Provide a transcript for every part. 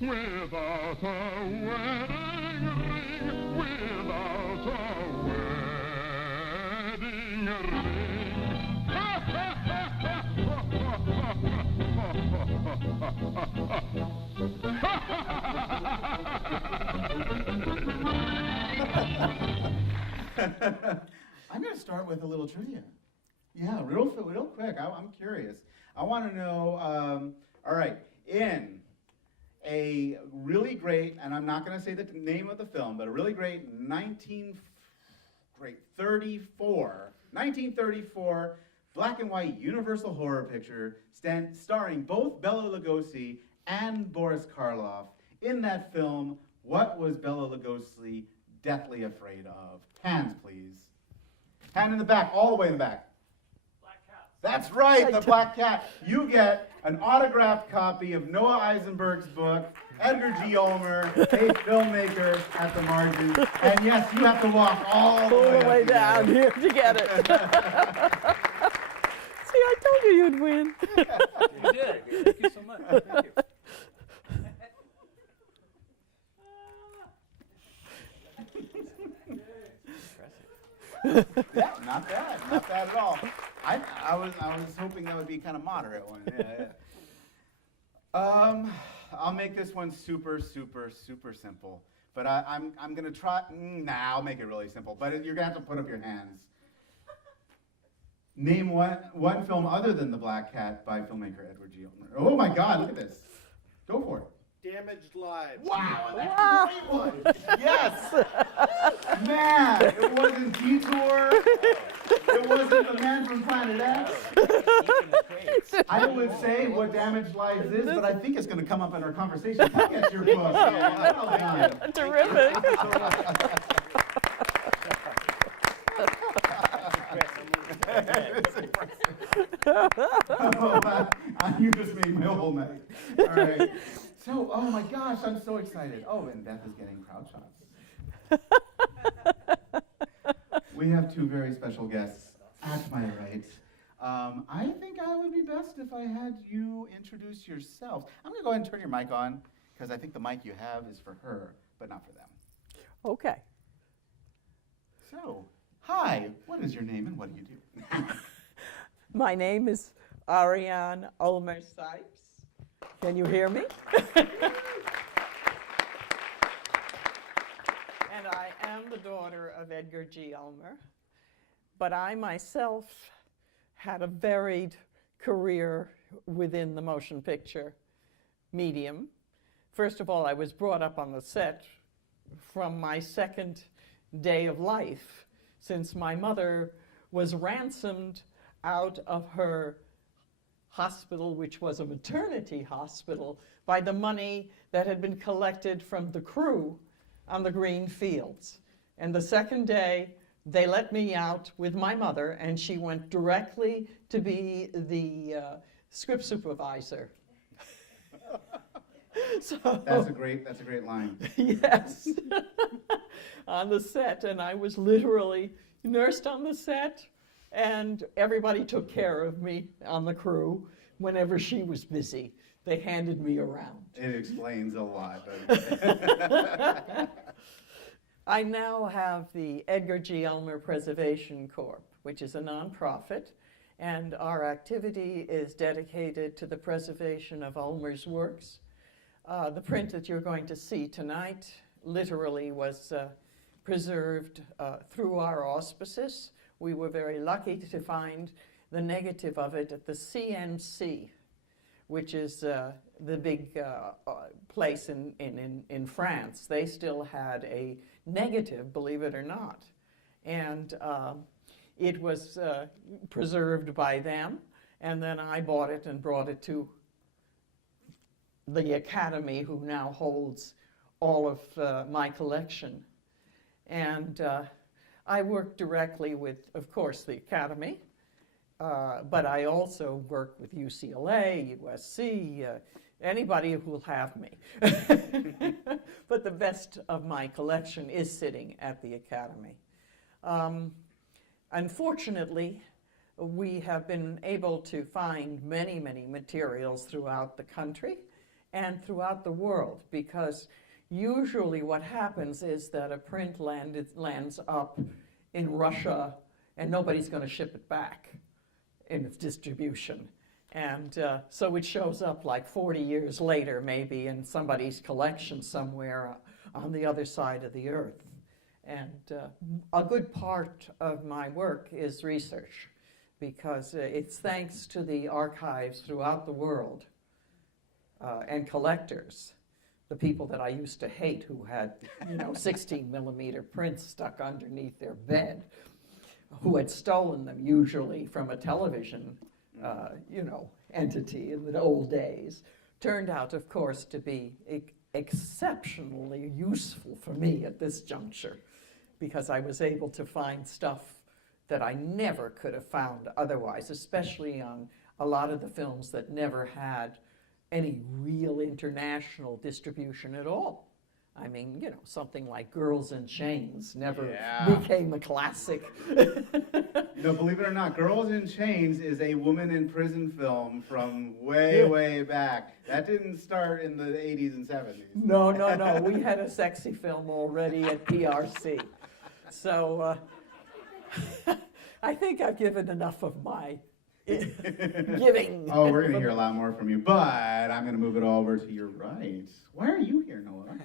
without a wedding ring, without a wedding I'm going to start with a little trivia. Yeah, real quick. I'm curious. I want to know, all right, in a really great, and I'm not going to say the name of the film, but a really great 1934 black and white universal horror picture starring both Bela Lugosi and Boris Karloff. In that film, what was Bela Lugosi deathly afraid of? Hands, please. Hand in the back, all the way in the back. Black Cat. That's right, The Black Cat. You get an autographed copy of Noah Isenberg's book, Edgar G. Ulmer, a filmmaker at the margin. And yes, you have to walk all the way down here to get it. See, I told you you'd win. You did. Thank you so much. Thank you. Yeah, not bad at all. I was hoping that would be kind of moderate one. Yeah. I'll make this one super simple. But I'm gonna try. I'll make it really simple. But you're gonna have to put up your hands. Name one film other than The Black Cat by filmmaker Edgar G. Ulmer. Oh my God! Look at this. Go for it. Damaged Lives. Wow, that's a great one. Yes. Man, it wasn't Detour. It wasn't The Man from Planet X. I would say what Damaged Lives is, but I think it's going to come up in our conversation. Look at your book. Well done. Terrific. You just made my whole night. All right. So, oh my gosh, I'm so excited. Oh, and Beth is getting crowd shots. We have two very special guests at my right. I think I would be best if I had you introduce yourselves. I'm going to go ahead and turn your mic on, because I think the mic you have is for her, but not for them. Okay. So, hi, what is your name and what do you do? My name is Arianne Ulmer-Cipes. Can you hear me? And I am the daughter of Edgar G. Ulmer. But I myself had a varied career within the motion picture medium. First of all, I was brought up on the set from my second day of life, since my mother was ransomed out of her hospital, which was a maternity hospital, by the money that had been collected from the crew on the green fields. And the second day, they let me out with my mother, and she went directly to be the script supervisor. So, That's a great line. yes, on the set, and I was literally nursed on the set, and everybody took care of me on the crew whenever she was busy. They handed me around. It explains a lot. I now have the Edgar G. Ulmer Preservation Corp., which is a nonprofit, and our activity is dedicated to the preservation of Ulmer's works. The print that you're going to see tonight literally was preserved through our auspices. We were very lucky to find the negative of it at the CNC, which is the big place in France. They still had a negative, believe it or not. And it was preserved by them, and then I bought it and brought it to the Academy, who now holds all of my collection. And I work directly with, of course, the Academy, but I also work with UCLA, USC, anybody who will have me. But the best of my collection is sitting at the Academy. Unfortunately, we have been able to find many, many materials throughout the country, and throughout the world, because usually what happens is that a print lands up in Russia and nobody's going to ship it back in its distribution. And so it shows up like 40 years later, maybe in somebody's collection somewhere on the other side of the earth. And a good part of my work is research, because it's thanks to the archives throughout the world and collectors, the people that I used to hate who had, 16mm prints stuck underneath their bed, who had stolen them usually from a television, entity in the old days, turned out, of course, to be exceptionally useful for me at this juncture, because I was able to find stuff that I never could have found otherwise, especially on a lot of the films that never had any real international distribution at all. I mean, something like Girls in Chains never became a classic. Believe it or not, Girls in Chains is a woman in prison film from way back. That didn't start in the 80s and 70s. No. We had a sexy film already at PRC. So I think I've given enough of my giving. Oh, we're going to hear a lot more from you, but I'm going to move it over to your right. Why are you here, Noah?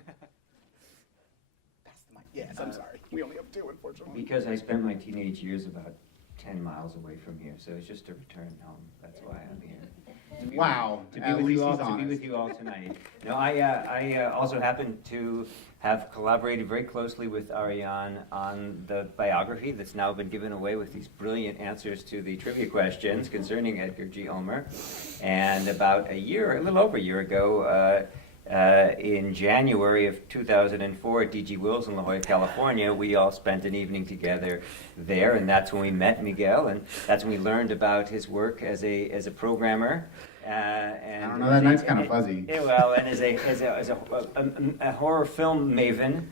Pass the mic. Yes, I'm sorry. We only have two, unfortunately. Because I spent my teenage years about 10 miles away from here, so it's just a return home. That's why I'm here. Wow. To be with you all tonight. No, I also happen to have collaborated very closely with Arianne on the biography that's now been given away with these brilliant answers to the trivia questions concerning Edgar G. Ulmer. And about a little over a year ago, in January of 2004 at DG Wills in La Jolla, California, we all spent an evening together there, and that's when we met Miguel, and that's when we learned about his work as a programmer. And I don't know, that night's kind of fuzzy. And as a horror film maven,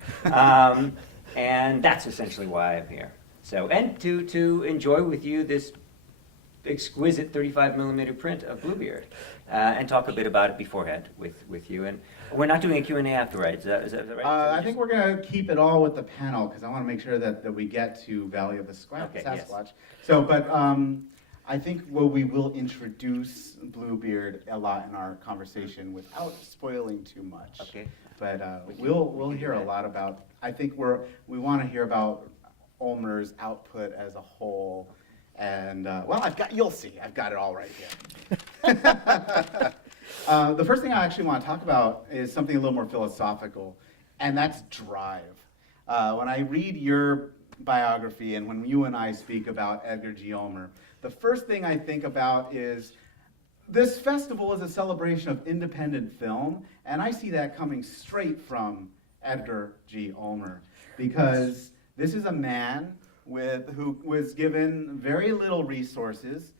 and that's essentially why I'm here. So, and to enjoy with you this exquisite 35mm print of Bluebeard, and talk a bit about it beforehand with you. And we're not doing a Q&A after, right? Is that right? I think we're going to keep it all with the panel, because I want to make sure that we get to Valley of the Sasquatch. Yes. So, but I think we will introduce Bluebeard a lot in our conversation without spoiling too much. Okay. But we'll hear a lot about, I think we want to hear about Ulmer's output as a whole. And, you'll see, I've got it all right here. The first thing I actually want to talk about is something a little more philosophical, and that's drive. When I read your biography and when you and I speak about Edgar G. Ulmer, the first thing I think about is this festival is a celebration of independent film, and I see that coming straight from Edgar G. Ulmer, because this is a man who was given very little resources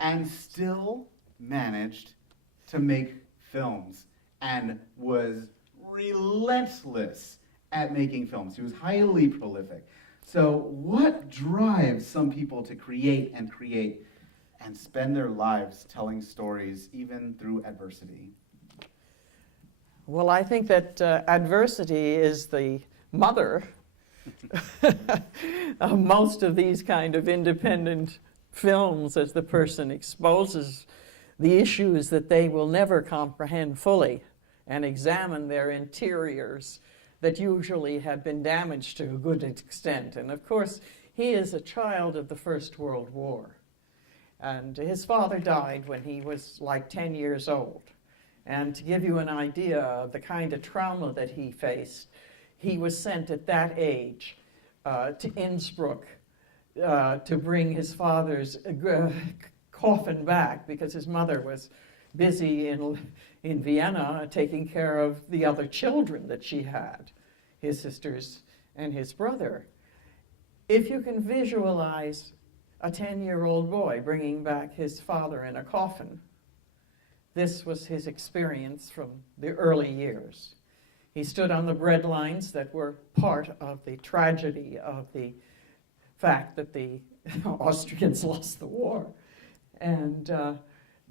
and still managed to make films and was relentless at making films. He was highly prolific. So what drives some people to create and spend their lives telling stories even through adversity? Well, I think that adversity is the mother of most of these kind of independent films, as the person exposes the issues that they will never comprehend fully and examine their interiors that usually have been damaged to a good extent. And of course, he is a child of the First World War. And his father died when he was like 10 years old. And to give you an idea of the kind of trauma that he faced, he was sent at that age to Innsbruck to bring his father's coffin back, because his mother was busy in Vienna taking care of the other children that she had, his sisters and his brother. If you can visualize a 10-year-old boy bringing back his father in a coffin, this was his experience from the early years. He stood on the bread lines that were part of the tragedy of the fact that the Austrians lost the war. And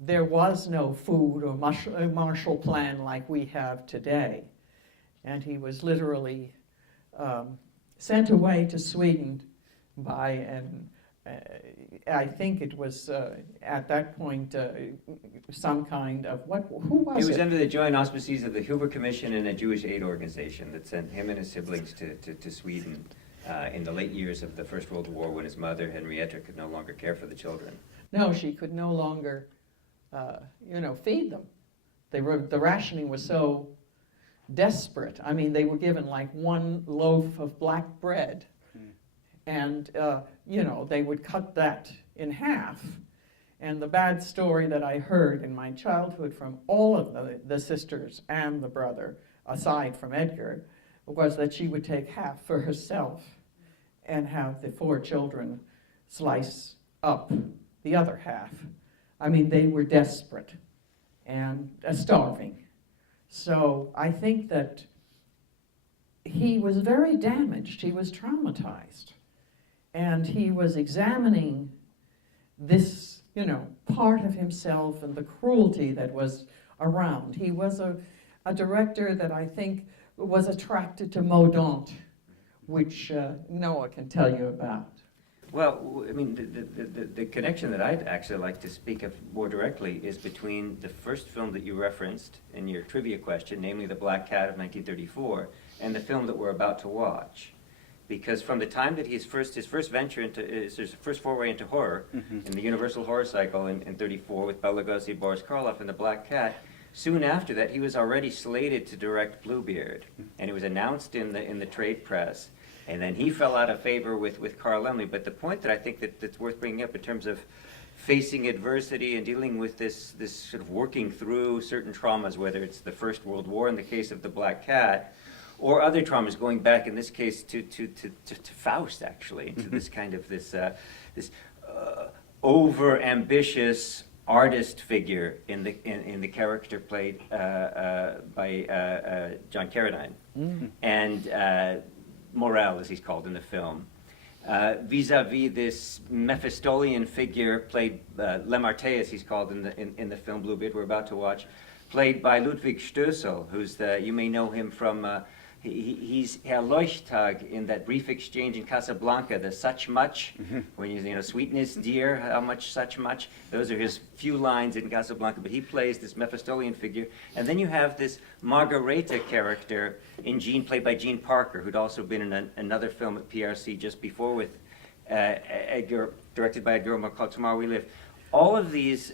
there was no food or Marshall Plan like we have today. And he was literally sent away to Sweden by I think it was at that point some kind of, who was it? He was under the joint auspices of the Hoover Commission and a Jewish aid organization that sent him and his siblings to Sweden in the late years of the First World War, when his mother, Henrietta, could no longer care for the children. No, she could no longer, feed them. The rationing was so desperate. I mean, they were given like one loaf of black bread, and they would cut that in half. And the bad story that I heard in my childhood from all of the sisters and the brother, aside from Edgar, was that she would take half for herself and have the 4 children slice up the other half. I mean, they were desperate and starving. So I think that he was very damaged. He was traumatized. And he was examining this, part of himself and the cruelty that was around. He was a director that I think was attracted to mot d'ordre, which Noah can tell you about. Well, I mean, the connection that I'd actually like to speak of more directly is between the first film that you referenced in your trivia question, namely The Black Cat of 1934, and the film that we're about to watch. Because from the time that his first venture into, his first foray into horror, in the Universal Horror Cycle in 34 with Bela Lugosi, Boris Karloff, and The Black Cat, soon after that he was already slated to direct Bluebeard, and it was announced in the trade press. And then he fell out of favor with Carl Laemmle. But the point that I think that's worth bringing up in terms of facing adversity and dealing with this sort of working through certain traumas, whether it's the First World War in the case of The Black Cat, or other traumas, going back in this case to Faust, actually, to this kind of this over-ambitious artist figure in the character played by John Carradine, and Morel, as he's called in the film, vis-a-vis this Mephistophelian figure played Lemarte, as he's called in the film Bluebeard we're about to watch, played by Ludwig Stössel, who's you may know him from he's Herr Leuchttag in that brief exchange in Casablanca, the such much, when sweetness, dear, how much, such much. Those are his few lines in Casablanca, but he plays this Mephistophelian figure. And then you have this Margareta character played by Jean Parker, who'd also been in another film at PRC just before with Edgar, directed by Edgar Ulmer, called Tomorrow We Live. All of these,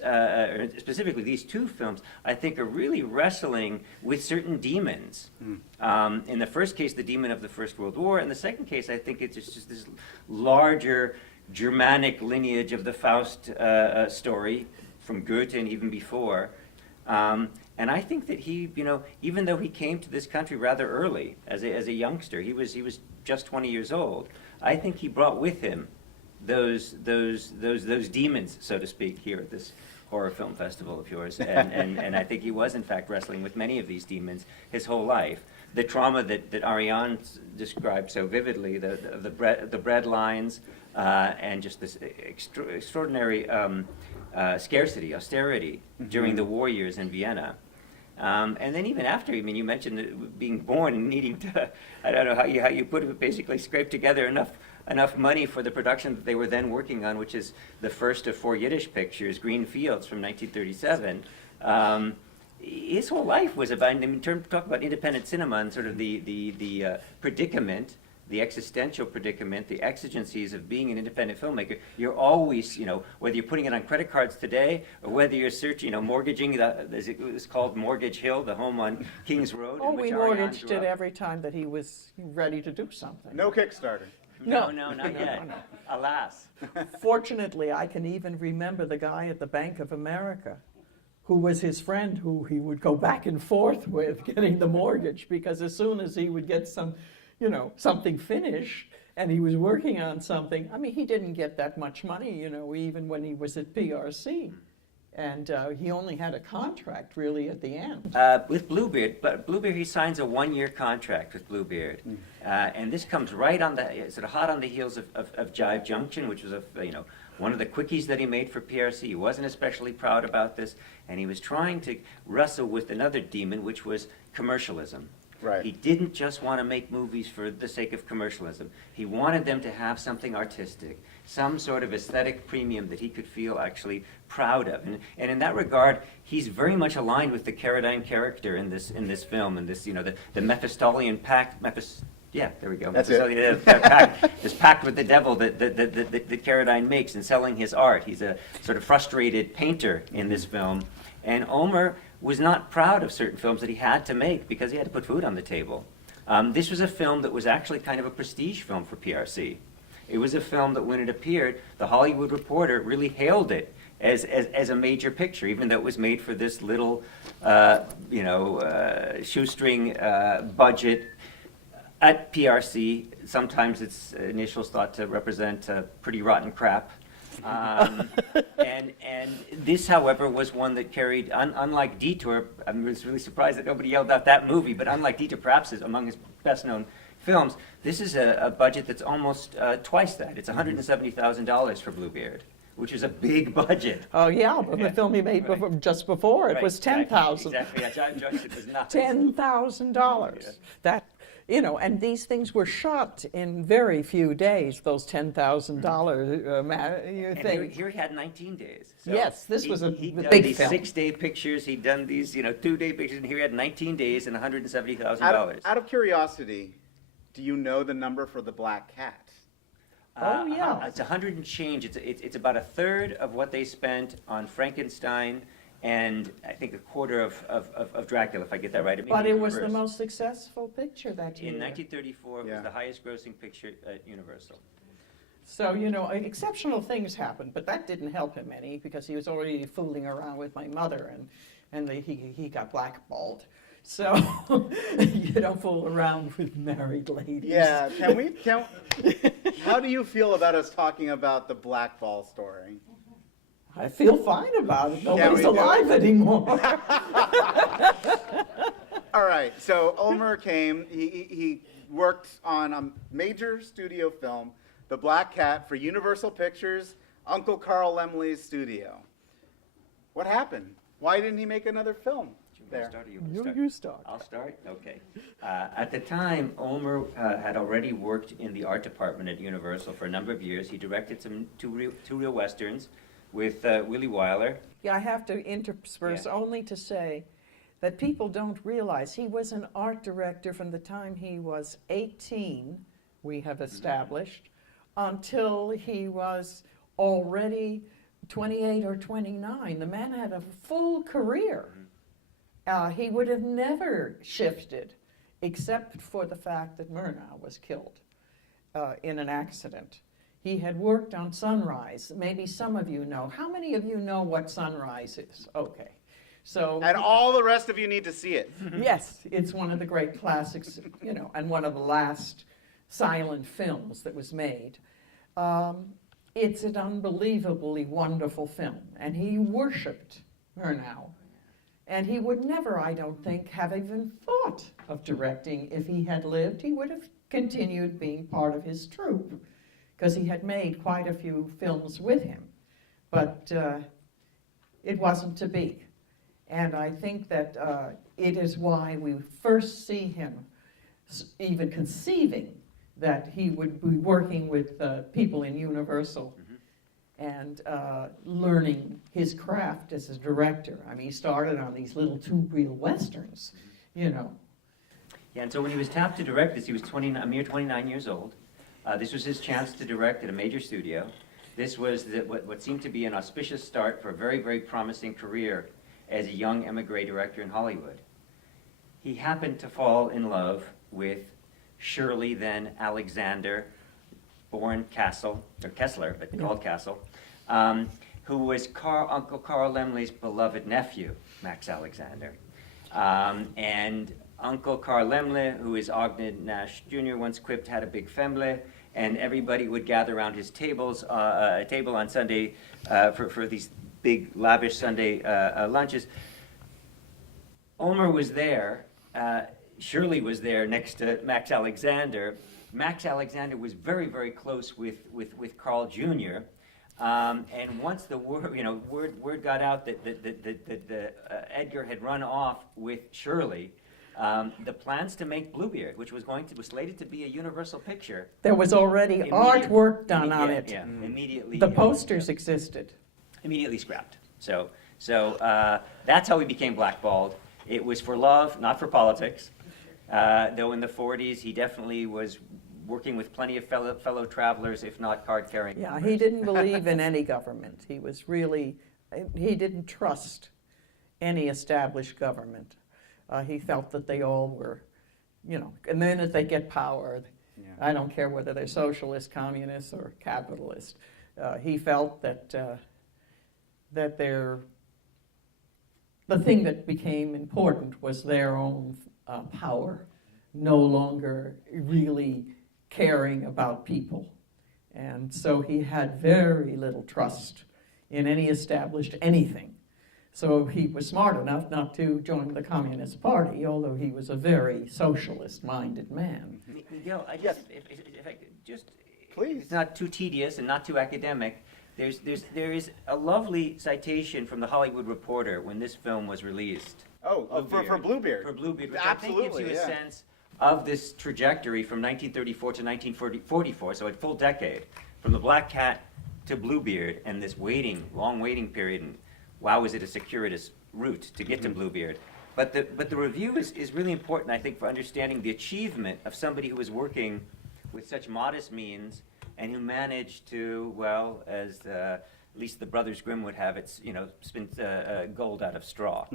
specifically these 2 films, I think are really wrestling with certain demons. In the first case, the demon of the First World War. In the second case, I think it's just this larger Germanic lineage of the Faust story from Goethe and even before. And I think that he, even though he came to this country rather early as a youngster, he was just 20 years old, I think he brought with him those demons, so to speak, here at this horror film festival of yours, and I think he was in fact wrestling with many of these demons his whole life. The trauma that Arianne described so vividly, the bread lines, and just this extraordinary scarcity, austerity during the war years in Vienna. And then even after, you mentioned being born and needing to, I don't know how you put it, but basically scrape together enough money for the production that they were then working on, which is the first of 4 Yiddish pictures, Green Fields from 1937. His whole life was about, talk about independent cinema and sort of the predicament, the existential predicament, the exigencies of being an independent filmmaker. You're always, whether you're putting it on credit cards today or whether you're searching, mortgaging, as it was called Mortgage Hill, the home on Kings Road. Oh, we mortgaged it every time that he was ready to do something. No Kickstarter. No, not yet. Alas. Fortunately, I can even remember the guy at the Bank of America who was his friend, who he would go back and forth with getting the mortgage, because as soon as he would get something finished and he was working on something, he didn't get that much money, even when he was at PRC. And he only had a contract, really, at the end. With Bluebeard, but Bluebeard, he signs a 1-year contract with Bluebeard. And this comes right on sort of hot on the heels of Jive Junction, which was a one of the quickies that he made for PRC. He wasn't especially proud about this, and he was trying to wrestle with another demon, which was commercialism. Right. He didn't just want to make movies for the sake of commercialism. He wanted them to have something artistic, some sort of aesthetic premium that he could feel actually proud of. And in that regard, he's very much aligned with the Carradine character in this film, and this, the Mephistophelan pact. Yeah, there we go. That's it. This pact with the devil that Carradine makes in selling his art. He's a sort of frustrated painter in this film, and Ulmer was not proud of certain films that he had to make because he had to put food on the table. This was a film that was actually kind of a prestige film for PRC. It was a film that when it appeared, the Hollywood Reporter really hailed it as a major picture, even though it was made for this little, shoestring budget. At PRC, sometimes its initials thought to represent pretty rotten crap. And this, however, was one that carried, unlike Detour, I was really surprised that nobody yelled out that movie, but unlike Detour, perhaps is among his best-known films, this is a budget that's almost twice that. It's $170,000 for Bluebeard, which is a big budget. Oh, yeah, but the film he made just before, it was $10,000. Exactly. It was not. $10,000. Yeah. That, and these things were shot in very few days, those $10,000 things. Here he had 19 days. So yes, this was a he'd done big these film. 6-day pictures, he'd done these 2-day pictures, and here he had 19 days and $170,000. Out of curiosity, do you know the number for the Black Cat? Oh, yeah. It's 100 and change. It's about a third of what they spent on Frankenstein, and I think a quarter of Dracula, if I get that right. But it was the most successful picture that year. In 1934, it Yeah. was the highest grossing picture at Universal. So, exceptional things happened, but that didn't help him any because he was already fooling around with my mother, and he got blackballed. So you don't fool around with married ladies. Yeah, how do you feel about us talking about the Blackball story? I feel fine about it. Nobody's we do. alive anymore. All right, so Ulmer came, he worked on a major studio film, The Black Cat, for Universal Pictures, Uncle Carl Laemmle's studio. What happened? Why didn't he make another film there? You start. I'll start? Okay. At the time, Ulmer had already worked in the art department at Universal for a number of years. He directed two real westerns with Willie Wyler. Yeah, I have to intersperse only to say that people don't realize he was an art director from the time he was 18, we have established, until he was already 28 or 29. The man had a full career. He would have never shifted except for the fact that Murnau was killed in an accident. He had worked on Sunrise. Maybe some of you know. How many of you know what Sunrise is? Okay. So, And all the rest of you need to see it. yes, it's one of the great classics, and one of the last silent films that was made. It's an unbelievably wonderful film, and he worshipped Murnau. And he would never, I don't think, have even thought of directing if he had lived. He would have continued being part of his troupe, because he had made quite a few films with him. But it wasn't to be. And I think that it is why we first see him even conceiving that he would be working with people in Universal and learning his craft as a director. I mean, he started on these little two-reel westerns, Yeah, and so when he was tapped to direct this, he was a mere 29 years old. This was his chance to direct at a major studio. This was what seemed to be an auspicious start for a very, very promising career as a young emigre director in Hollywood. He happened to fall in love with Shirley, then Alexander, born Kessler, but called Castle, who was Uncle Carl Laemmle's beloved nephew, Max Alexander. And Uncle Carl Laemmle, who is Ogden Nash Jr., once quipped, had a big family, and everybody would gather around his table on Sunday for these big, lavish Sunday lunches. Ulmer was there. Shirley was there next to Max Alexander. Max Alexander was very, very close with Carl Jr. And once the word got out that Edgar had run off with Shirley, the plans to make Bluebeard, which was slated to be a Universal picture. There was already artwork done on it. Yeah, immediately. The posters existed. Immediately scrapped. So that's how he became Blackballed. It was for love, not for politics. Though in the 40s, he definitely was working with plenty of fellow travelers, if not card-carrying. Yeah, he didn't believe in any government. He didn't trust any established government. He felt that they all were, and the minute they get power, I don't care whether they're socialist, communist, or capitalist. He felt that the thing that became important was their own power, no longer really caring about people. And so he had very little trust in any established anything. So he was smart enough not to join the Communist Party, although he was a very socialist-minded man. Miguel, if I could just, Please. It's not too tedious and not too academic. There is a lovely citation from the Hollywood Reporter when this film was released. Oh, for Bluebeard. For Bluebeard, which Absolutely, I think gives you yeah. a sense of this trajectory from 1934 to 1944, so a full decade, from the Black Cat to Bluebeard, and this long waiting period, and wow, is it a circuitous route to get to Bluebeard. But the review is really important, I think, for understanding the achievement of somebody who was working with such modest means and who managed to, well, as at least the Brothers Grimm would have it, spin gold out of straw.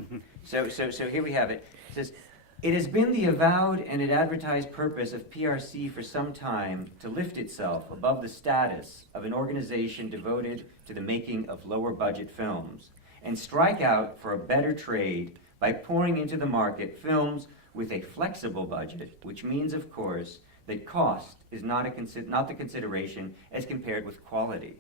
So here we have it. It says, "It has been the avowed and advertised purpose of PRC for some time to lift itself above the status of an organization devoted to the making of lower budget films and strike out for a better trade by pouring into the market films with a flexible budget, which means, of course, that cost is not the consideration as compared with quality.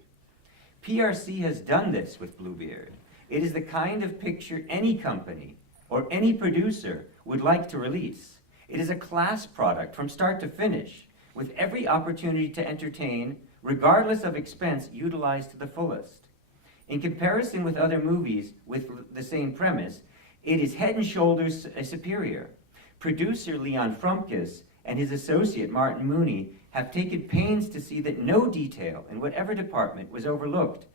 PRC has done this with Bluebeard. It is the kind of picture any company or any producer would like to release. It is a class product from start to finish, with every opportunity to entertain, regardless of expense, utilized to the fullest. In comparison with other movies with the same premise, it is head and shoulders superior. Producer Leon Frumkes and his associate Martin Mooney have taken pains to see that no detail in whatever department was overlooked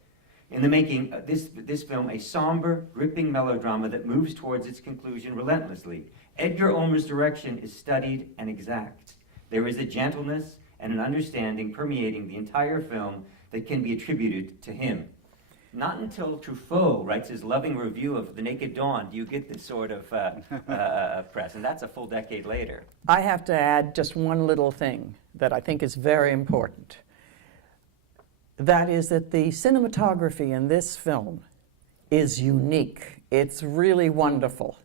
in the making of this film a somber, gripping melodrama that moves towards its conclusion relentlessly. Edgar Ulmer's direction is studied and exact. There is a gentleness and an understanding permeating the entire film that can be attributed to him." Not until Truffaut writes his loving review of The Naked Dawn do you get this sort of press, and that's a full decade later. I have to add just one little thing that I think is very important. That is that the cinematography in this film is unique. It's really wonderful.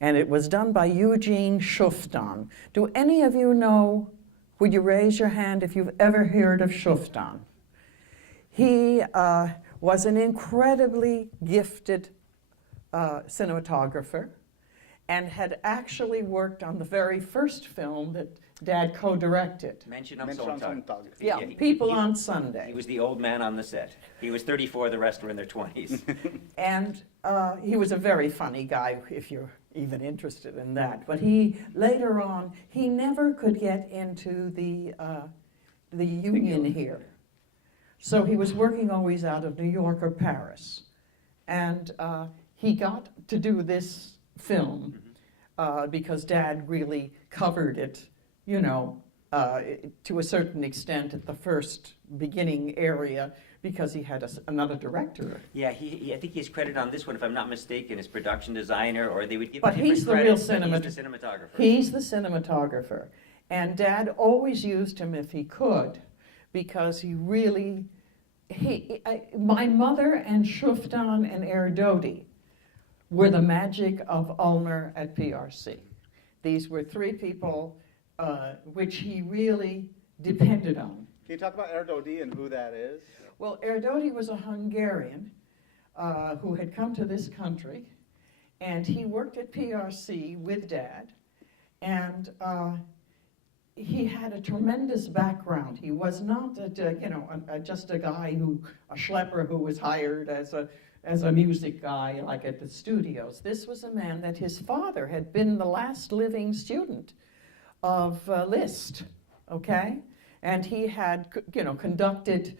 And it was done by Eugene Shoestring. Do any of you know, would you raise your hand if you've ever heard of Shoestring? He was an incredibly gifted cinematographer and had actually worked on the very first film that Dad co-directed. Mention of Mention of Sometag. Sometag. Yeah, he- People he- on Sunday. He was the old man on the set. He was 34, the rest were in their 20s. And he was a very funny guy, if you're even interested in that. But he, later on, he never could get into the union here. So he was working always out of New York or Paris. And he got to do this film because Dad really covered it, to a certain extent at the first beginning area, because he had another director. Yeah, I think he's credited on this one, if I'm not mistaken, as production designer, or they would give But him he's the real He's the cinematographer. He's the cinematographer. And Dad always used him if he could, because he really, my mother and Shoestring and Erdodi were the magic of Ulmer at PRC. These were three people which he really depended on. Can you talk about Erdodi and who that is? Well, Erdodi was a Hungarian who had come to this country, and he worked at PRC with Dad, and he had a tremendous background. He was not, just a guy a schlepper who was hired as a music guy, like at the studios. This was a man that his father had been the last living student of Liszt, okay? And he had, conducted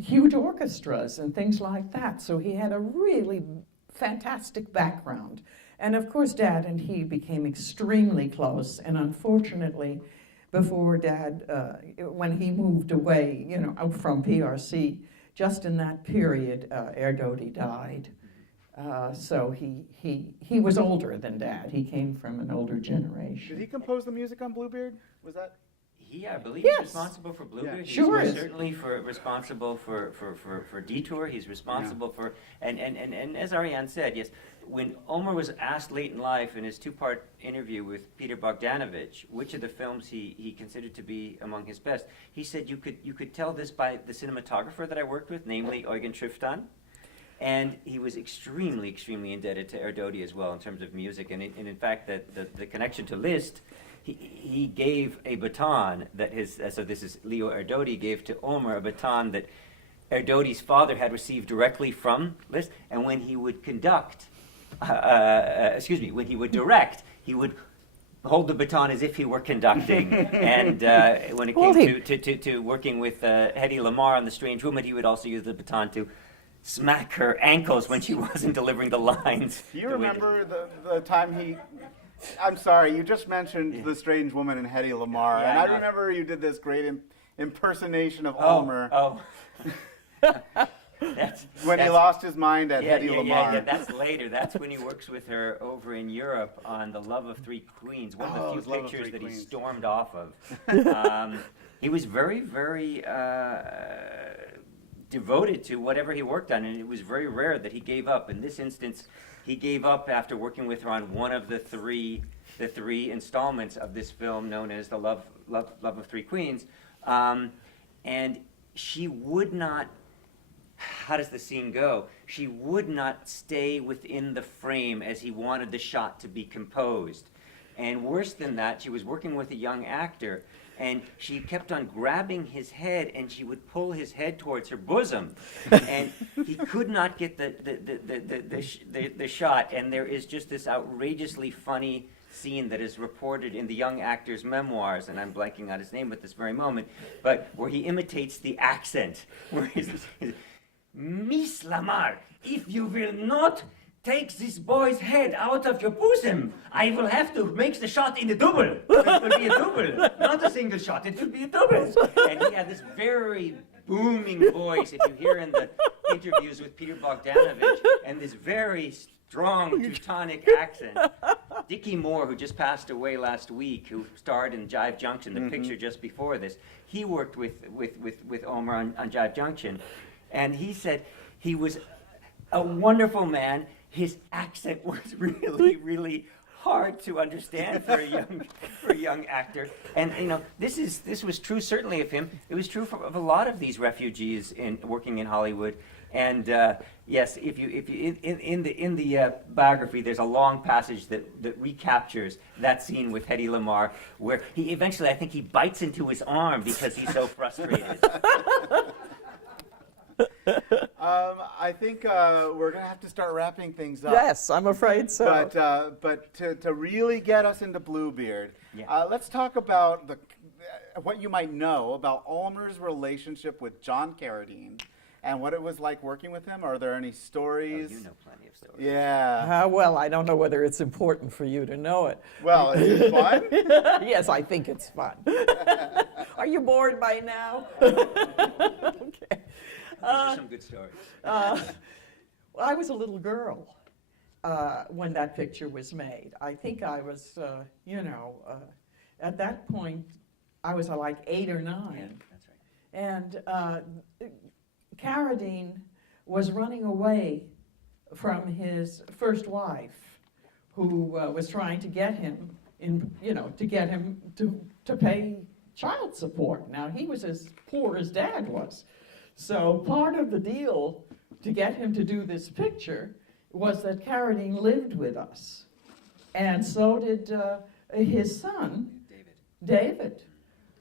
huge orchestras and things like that. So he had a really fantastic background. And of course, Dad and he became extremely close. And unfortunately, before Dad, when he moved away, out from PRC, just in that period, Erdődy died. So he was older than Dad. He came from an older generation. Did he compose the music on Bluebeard? Was that? I believe Yes. he's responsible for Bluebeard. Yeah. He's Sure most is. certainly responsible for Detour. He's responsible for, and as Arianne said, yes, when Ulmer was asked late in life in his two-part interview with Peter Bogdanovich which of the films he considered to be among his best, he said you could tell this by the cinematographer that I worked with, namely Eugen Tristan. And he was extremely, extremely indebted to Erdődy as well in terms of music. And in fact, the connection to Liszt, he gave a baton that so this is Leo Erdődy gave to Ulmer a baton that Erdődy's father had received directly from Liszt. And when he would when he would direct, he would hold the baton as if he were conducting. And when it came to working with Hedy Lamarr on The Strange Woman, he would also use the baton to smack her ankles when she wasn't delivering the lines. Do you remember the time I'm sorry, you just mentioned The Strange Woman and Hedy Lamarr, Yeah, and I I know. remember you did this great impersonation of Ulmer when he lost his mind at Hedy Lamarr. Yeah, that's later. That's when he works with her over in Europe on The Love of Three Queens, one of the few Love of pictures Three that he Queens. stormed off of. He was very, very devoted to whatever he worked on, and it was very rare that he gave up. In this instance, he gave up after working with her on one of the three installments of this film known as The Love of Three Queens. And she would not, how does the scene go? She would not stay within the frame as he wanted the shot to be composed. And worse than that, she was working with a young actor, and she kept on grabbing his head, and she would pull his head towards her bosom, and he could not get the shot. And there is just this outrageously funny scene that is reported in the young actor's memoirs, and I'm blanking on his name at this very moment, but where he imitates the accent, where he's Miss Lamarr, if you will not take this boy's head out of your bosom, I will have to make the shot in a double. It will be a double, not a single shot. It will be a double. And he had this very booming voice, if you hear in the interviews with Peter Bogdanovich, and this very strong Teutonic accent. Dickie Moore, who just passed away last week, who starred in Jive Junction, the picture just before this, he worked with Ulmer on Jive Junction, and he said he was a wonderful man. His accent was really, really hard to understand for a young actor. And this was true certainly of him. It was true of a lot of these refugees working in Hollywood. And yes, if you in the biography, there's a long passage that recaptures that scene with Hedy Lamarr, where he eventually, I think, he bites into his arm because he's so frustrated. I think we're going to have to start wrapping things up. Yes, I'm afraid so. But to really get us into Bluebeard, Yeah. let's talk about what you might know about Ulmer's relationship with John Carradine and what it was like working with him. Are there any stories? Oh, you know plenty of stories. Yeah. Well, I don't know whether it's important for you to know it. Well, is it fun? Yes, I think it's fun. Are you bored by now? Okay. These are some good stories. Well, I was a little girl when that picture was made. I think I was, at that point, I was like 8 or 9. Yeah, that's right. And Carradine was running away from his first wife, who was trying to get him to pay child support. Now, he was as poor as Dad was. So part of the deal to get him to do this picture was that Carradine lived with us. And so did his son, David,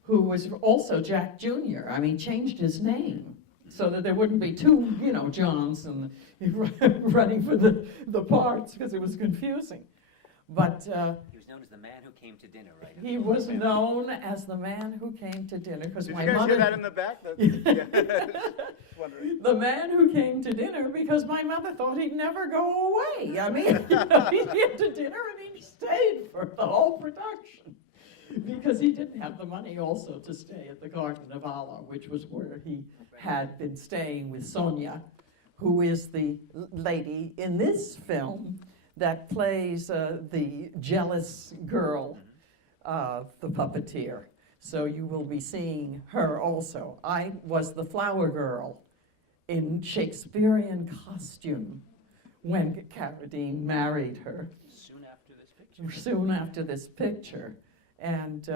who was also Jack Jr. I mean, changed his name so that there wouldn't be two, you know, Johns and running for the parts because it was confusing. But He was known as the man who came to dinner, right? he was known as the man who came to dinner because Did my you guys mother. hear that in the back? Just wondering. The man who came to dinner because my mother thought he'd never go away. I mean, you know, he came to dinner and he stayed for the whole production because he didn't have the money also to stay at the Garden of Allah, which was where he had been staying with Sonia, who is the lady in this film that plays the jealous girl of the puppeteer. So you will be seeing her also. I was the flower girl in Shakespearean costume when Carradine married her. Soon after this picture. Soon after this picture. And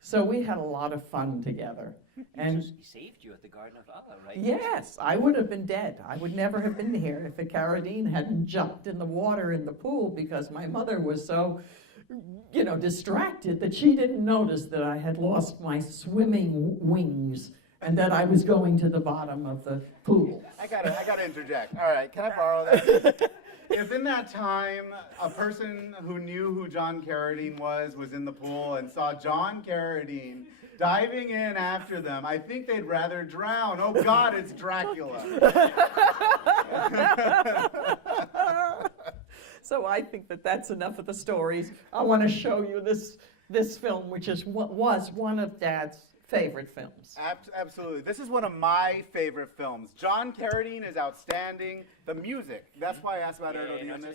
so we had a lot of fun together. And He saved you at the Garden of Allah, right? yes, I would have been dead. I would never have been here if the Carradine hadn't jumped in the water in the pool because my mother was so, you know, distracted that she didn't notice that I had lost my swimming wings and that I was going to the bottom of the pool. I gotta interject. All right, can I borrow that? If in that time a person who knew who John Carradine was in the pool and saw John Carradine diving in after them, I think they'd rather drown. Oh God, it's Dracula. So I think that that's enough of the stories. I want to show you this film, which is was one of Dad's favorite films. Absolutely. This is one of my favorite films. John Carradine is outstanding. The music, that's why I asked about Erdodi on this.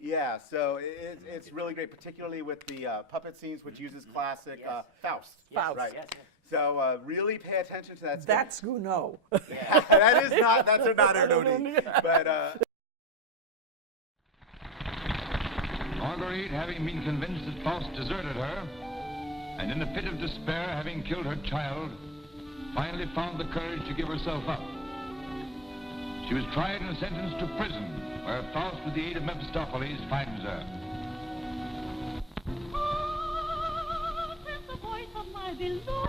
Yeah, so it's really great, particularly with the puppet scenes, which uses classic Faust. Faust. Right. Yes, yes. So really pay attention to that. That's Gounod. Yeah, that's not Erdodi. But Marguerite, having been convinced that Faust deserted her, and in a fit of despair, having killed her child, finally found the courage to give herself up. She was tried and sentenced to prison, where Faust, with the aid of Mephistopheles, finds her. Ah, 'tis the voice of my beloved.